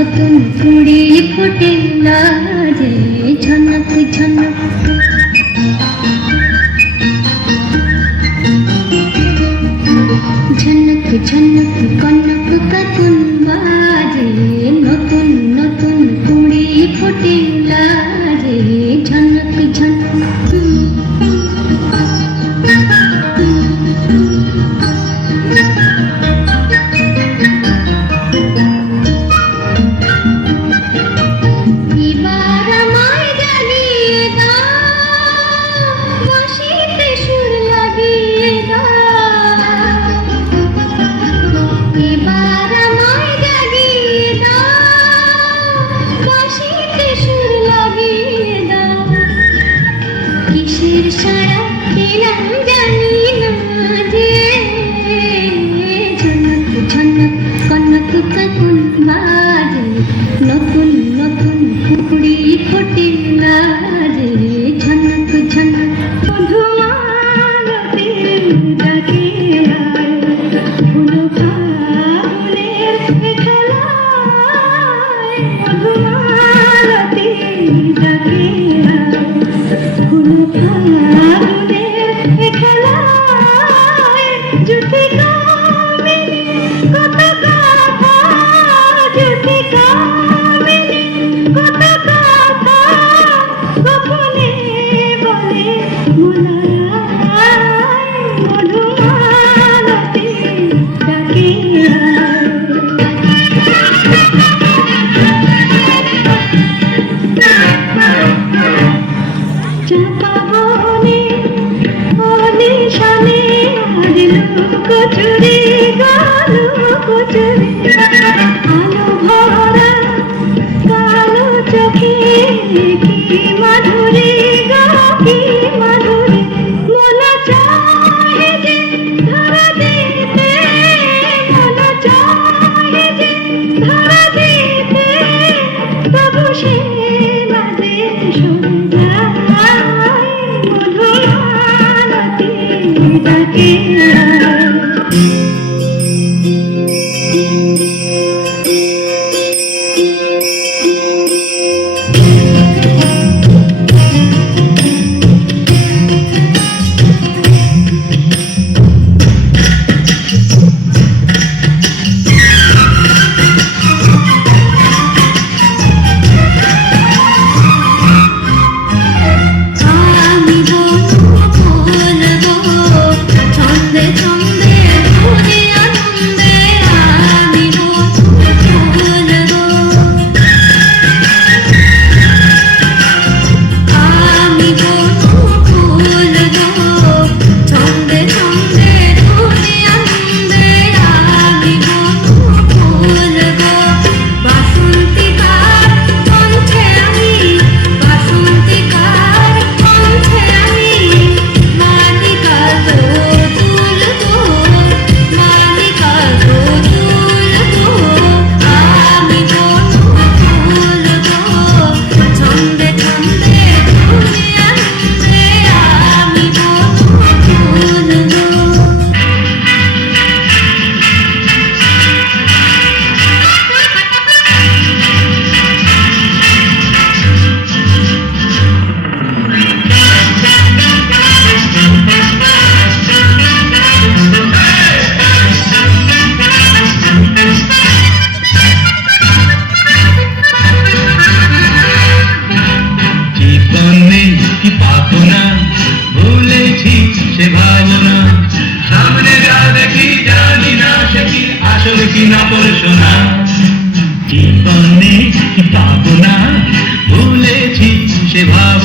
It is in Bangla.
নতুন কুড়ি ফোটে লাজে ঝনক ঝনক। ঝনক ঝনক কনক কাতুন বাজে নতুন নতুন কুড়ি ফোটে লাজে ঝনক ঝনক। কিসের সারা দিলাম জানি না যে ঝনক ঝনক কনক কাকুন বাজে নতুন নতুন কুড়ি ফোটে লাজে ঝনক ঝনক। মধুমালতি ডাকে ফুল ফাগুনের খেলায় মধুমালতি ডাকে ফুল ফাগুনের খেলায় জুটি কামিনী কত কথা জুটি কামিনী কত কথা গোপনে বলে মুলায় মধুমালতি ডাকে কচুরি গালু কচুরি আলো ভরা কালো চোখে কি মাধুরী গো কি মাধুরী মন চাহে যে ধরা দিতে মন চাহে যে ধরা দিতে তবু সে বাজে সরে যায় মধুমালতি ডাকে। জীবনে পাবো না ভুলেছি সে ভাব